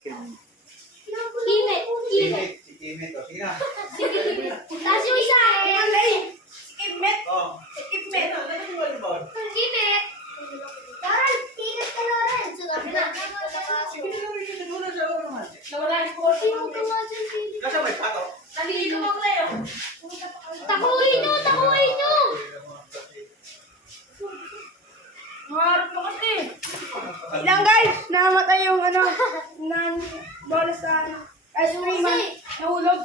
Kimit. Kimit. Si Kimit. O, sige na. Tapos yung isa eh. Kimit. O. Kimit. Kimit. Lawrence, Kimit ka Lawrence. Sabi na. Sige na, sige na. Sa ulo naman. Nawala yung bote. Sino gawa dyan, Kimit? Nasa may pato. Nalilito mo ko Leo. Takuhin nyo! Takuhin nyo! Maharap mo kasi. Ilang guys, namatay yung bola sa ice cream. Nahulog.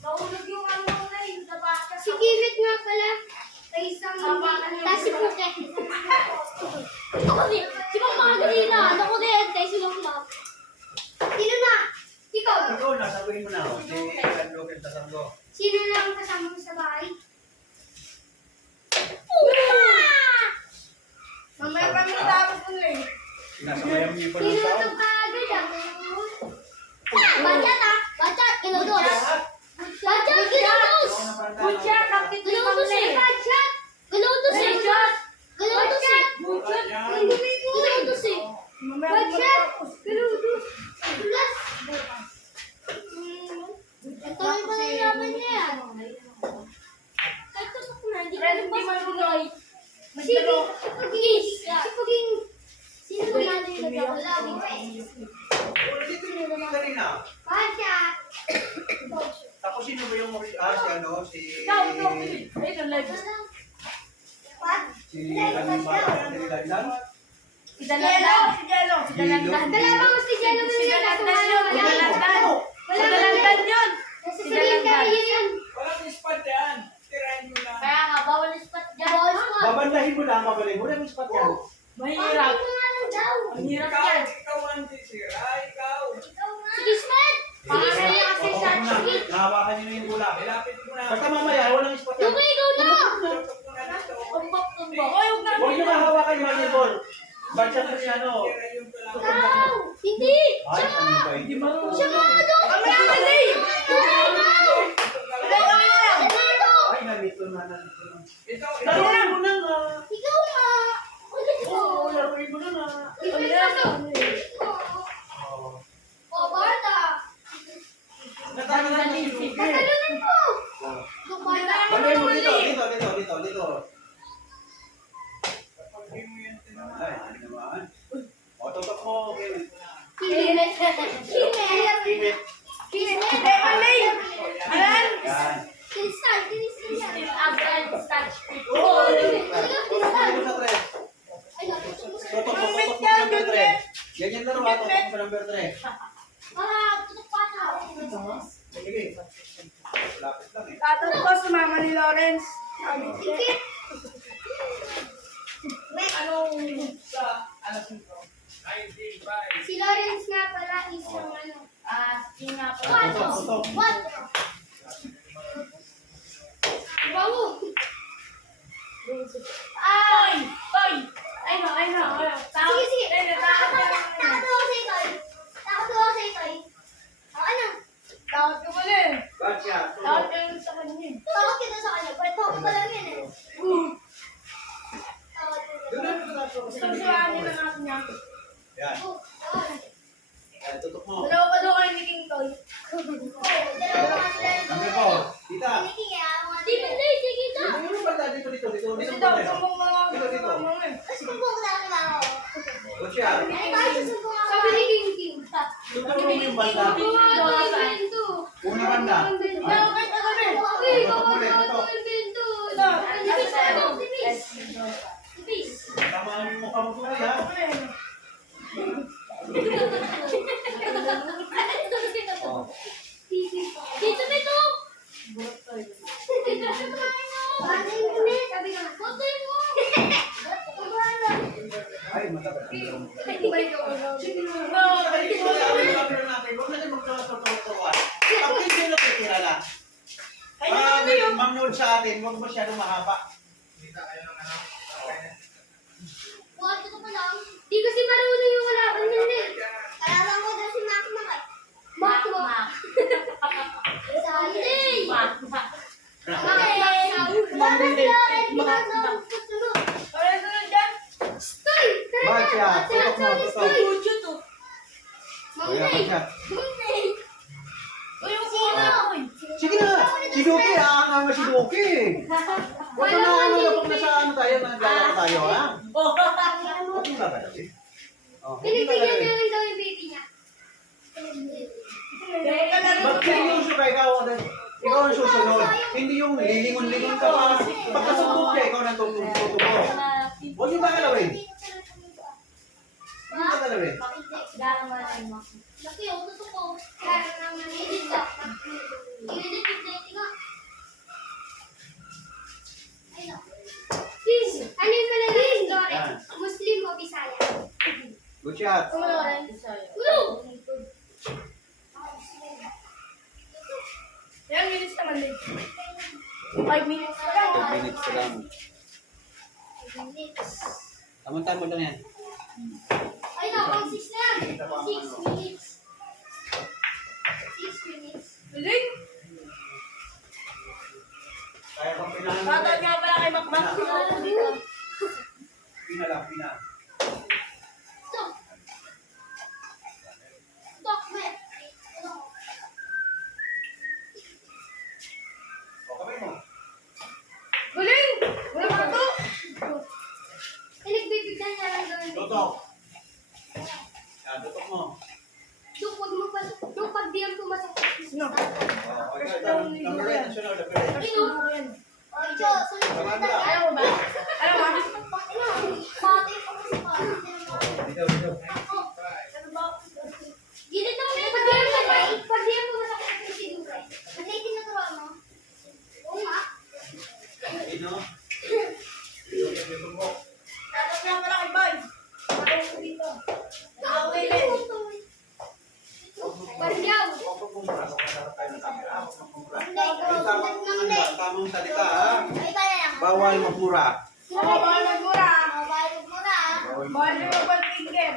Nahulog yung na yung tabaka. Si Kimit nga pala. Ay isang tapos si Puke. Ako din. Si Mama Magalina. Ako din. Tayo silang love. Sino na? Ikaw. Ikaw na, sabihin mo na. O. Si Sandro, kenta Sandro. Sino lang kasama mo sa bahay? Mamaya pa mo tapos ko eh. Sinasabayan niyo pa ng Sino tao. ito kaagad ah? Bachat ah! Bachat! Ginudos! Bachat! Ginudos! Butya, kapit ni Ginudos eh! Bachat! Ginudos eh! Ginudos eh! Ginudos eh! Mamaya pa mo Bachat! tapos. Ginudos! Plus! Ito yung malalaman niya yan. Kahit tapos na, hindi ko Friend, na hindi basta marunong. Si Puging, sino ba natin yung nagkakulawin? O, dito yung kanina. Bachat! Tapos sino ba yung si ano, si... Ikaw, ayun, live. Si Kanin ba? Si Landan? Si Dalandan. Si Jello. Si Dalandan. Kalaban mo si Jello Si Miguel. Dalandan yun. Si Dalandan. Si Wala Dalandan yun. Nasa sabihin ka rin yun. Walang spot yan. Tirahin nyo lang. Kaya nga, bawal spot dyan. Bawal spot. Babandahin mo lang, mabalay mo lang yung spot yan. Mahirap. Pagkain mo nga lang daw. Mahirap Ikaw, yan. ikaw ang sisira. Ikaw. Ikaw nga. Sige, Smet! Sige, Smet! O, huwag mo na. Nahawakan niyo na yung bola. Ilapit mo na. Basta mamaya, walang spot yan. Luka, ikaw na! Tutok mo na dito. Tumbok. Oy, huwag na. Huwag niyo mahawakan yung mga ball. Bansya na siya, ano. Tira yung pala. Ikaw! Hindi! Ay, ano ba Hindi yun? marunong. Siya nga doon! Mamaya ka na eh. Luka, ikaw! Ikaw! Ay, nalito na, nalito na. Ito, Laruin mo na nga. Ikaw nga! Ulit ko! Oo, laruin mo na nga. Ikaw nga! Oo. O, Barta! Natatanan mo si Luke. Tatalungan mo! Oo. Yung Barta! Balay mo dito, dito. kapag di mo yan tinanong. Ay, ano naman. O, tutok mo. Okay. Kimit! Kimit! Kimit. Kimit! Hindi, mali. Ayan. Yan. Kristal! Kristal yan! Oo. Tutok mo sa tres. Ay, natutok mo sa... Tutok mo sa number 3. Ganyan laro ha, tutok mo sa number 3. Ah, tutok pa na! Sige. Lapit lang eh. Tatat ko si mama ni Lawrence. Sabi ko. Anong sa alas nito? 19 by. Si Lawrence nga pala isang ano... Yun nga po. Tutok. What? Bango! Oy! Oy! Ay no. Sige, sige! Takot ako sa itoy! Takot ako sa itoy! Ano? Takot ka pala eh. Bansya. Takot Tutok. ka yun sa kanya eh. Takot kita sa kanya. Pero takot pa lang yan eh. Takot kita. Doon na ito sa Gusto ko siya niya ng akin niya. Yan. Oh, Yan, tutok mo. Dalawa pa daw kayo ni King Toy. dalawa nga sila yung Number 4. Tita. Sige, sige ka! Ano yung banda dito? Kasi daw, sumbong mga Dito. mga eh. Tapos kumpong na lang ako. Bansya. Ay, tayo susumbong ako. Sabi ni King King. Tutok mo yung banda. Bento. Una banda. Pero kahit ano rin. Uy, bawal yung bento. Tipis ano? Tipis. Tipis. Tama ang mukha mo tuloy ha. Oh. Dito, Beto! Ano yung ulit? Sabi ka nga, botoy mo! Ay, matagal. Mag-note sa atin, huwag masyadong mahaba. Kita kayo ng ano. What? Ito pa lang. Di kasi marunong yung kalaban yun eh. Kalaban ko daw si Mac Mac. Mac Mac. Sabi. Mac Mac. Ano dyan? Stoy! Bakit siya? Tutok mo, tutok. Tucho to. Mamaya Bad shot. Uy, yung sino? Sige na. Si Doki, aanganga si Doki. Huwag ka na ano, kapag nasa ano tayo, naglalaro tayo, ha? Huwag mo gagalawin. Oh, huwag mo Pinipigyan gagalawin. niya lang daw yung baby niya. Mag-seryoso ka, ikaw ang susunod. Hindi yung lilingon-lingon ka pa. Pagkasubok niya, ikaw na tutubo. Huwag yung gagalawin. Huwag yung gagalawin. Laki yung tutok ko. Kaya naman edit ka. I-edit nga. Ay, no. Please, ano yung malalaki, Lore? Yan. Muslim o Bisaya? Good shot. Ulo! Ilang minutes naman din? 5 minutes na lang. 2 minutes lang. Tama-tama lang yan. Ay, no, pang 6 na lang. 6 minutes. 6 minutes. Galing. Kaya kung pinahan mo. Shoutout nga pala kay Makmak. Pina lang, pina. Stop. Stop, man. O, kamay mo. Galing! Wala pa to. Pinagbibigyan niya lang daw yung baby. Tutok. Yan, tutok mo. Duk, wag mo pa. Duk, pag di ang pumasok. No. O, ikaw, number 8, nasunod, number 8. Ay, no. Ay, Jo, sunod Tama na ba? Ayaw mo ba? Ayaw mo ba? Pati pa ko sa Dito, dito. Dito daw may pag di ang pumasok sa siguro. Ano yung tinuturuan mo? Oo nga. Dino. Shoutout nga pala kay Boy. Ayaw ko dito. Ako kay Len. Baryaw. Huwag magpumura. Huwag magpumura tayo ng camera. Huwag magpumura. Hindi, Tamang salita, ha? Ay, kaya lang. Bawal magmura. Oo, bawal magmura. Bawal magmura. Bawal yung mag-finger.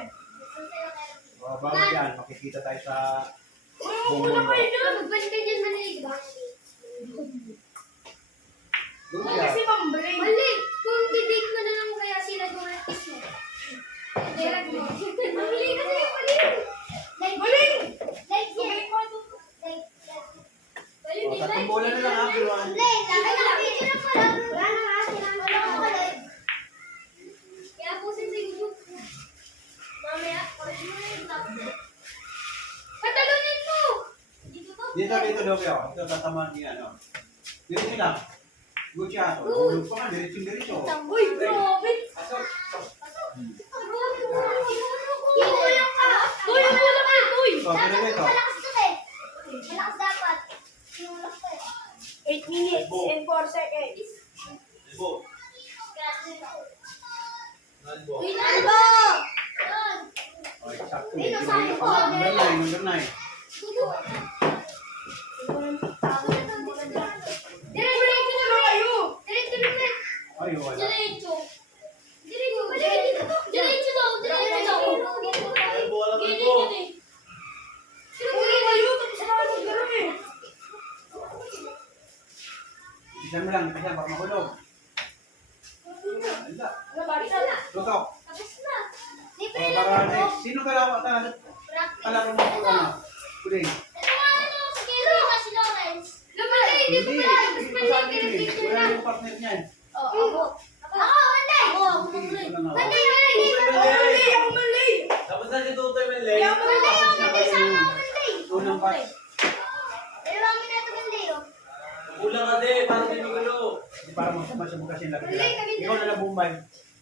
O, bawal yan. Makikita tayo sa Uy, muna pa yun. Magbanda niyan manig ba? good Kasi shot. si Mambreng. Mali! Kung didate mo na lang kaya sila dumatis mo. Direct mo. Mali kasi yung mali. Galing! Like yan. Galing mo ito. Mali, O, di like. tatlong bola na lang, ha? Piluan. Kaya po sa YouTube. Mamaya, patalunin mo! Dito to. Dito, Doki, o. Ito, tatamaan niya, ano. Diretso lang. Good shot. O, hulog pa nga, diretso. Uy, grabe. Iulang ka! Uy, ang ulam na, uy. O, pero dito. Malakas to eh. Malakas dapat. Iulang ka eh. 8 minutes and 4 seconds. Uy, Nalbo! O, eksakto. Dito, Dito, sabi ko. number 9, number 9. Diretso na kayo! Diretso na kayo! Ay, wala. Diretso! Diretso daw! Diretso daw! Gilid yun eh. Uy, kayo. Tapos na ako gano'n eh. Bisan mo lang, bisan, baka mahulog. Wala. Ano ba? Isa na. Tutok. Tapos na. O, para next. Sino kalaro mo po, ano? Puling. Ito nga ano, skill kasi Lawrence. Lumali, hindi ko pala. Tapos Hindi mali pa ang sa akin eh. picture Wala na. yung partner niyan. Ako, Monday! Hindi, wala nga. Monday, Monday! Mali, ako mali. Tapos na si Tutoy Manley. Kaya mo Monday, na. ako Monday sa ako, Monday! Unang pass. Dalawang minuto Monday, oh. Kulang ka din, para di magulo. Hindi para masama sa bukas yung laki Wala, kami nila. Ikaw na lang Bombay.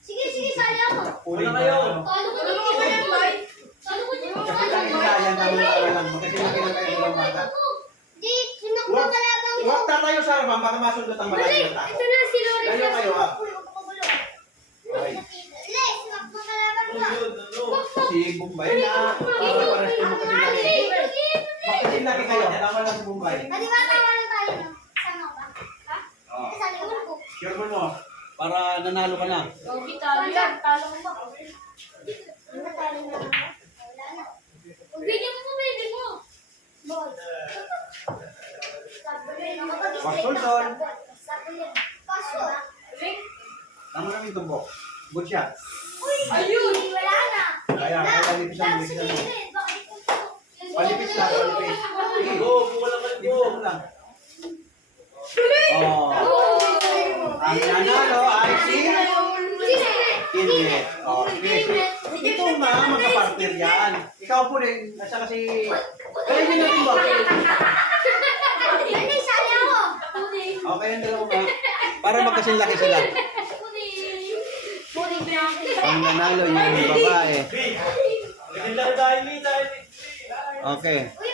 Sige, sali ako. Puling Wala kayo. Talo ko Ano na mo ba yan, Boy? Talo ko dyan. Kasi lang isa, yan tama na lang. Magkasilaki lang kayo ng bata. Di, sunok mo Huwag kalabang ko. huwag tatayo sa harapan, baka masundot ang Mali, malayo ng tao. ito na si Lawrence. Layo kayo, ha? Uy, huwag ka magulo. Okay. Le, sunok mo kalabang ko. Yun, ano? Si Bombay na para sa magkasilaki. Magkasilaki kayo, tama lang si Bombay. Pati ba tayo na tayo, no? Sama ka ba? Ha? Oh. Kasali ka ba? Sure mo no, para nanalo ka na. Okay, talo yan. Talo mo ba? Ano tayo na? Wala na. Bigyan mo mo, baby mo. Boy. Pasul-sol. Paso. Tama namin tumbok. Good shot. Ayun! Wala na. Kaya dito sa Lang, mga sige, bakit ito? Palipis lang, palipis. Sige. Go, wala ka Dito go. lang. Oh. Ang nanalo ay si Kinlet. Okay. Ito nga, magkapartner yan. Ikaw po rin, at saka si... Kaya nyo natin ba? Hindi, sali ako. Okay, yung dalawa ba? Para magkasinlaki sila. Ang nanalo yung babae. B. Naging laki dahil ni dahil. Okay. Uy,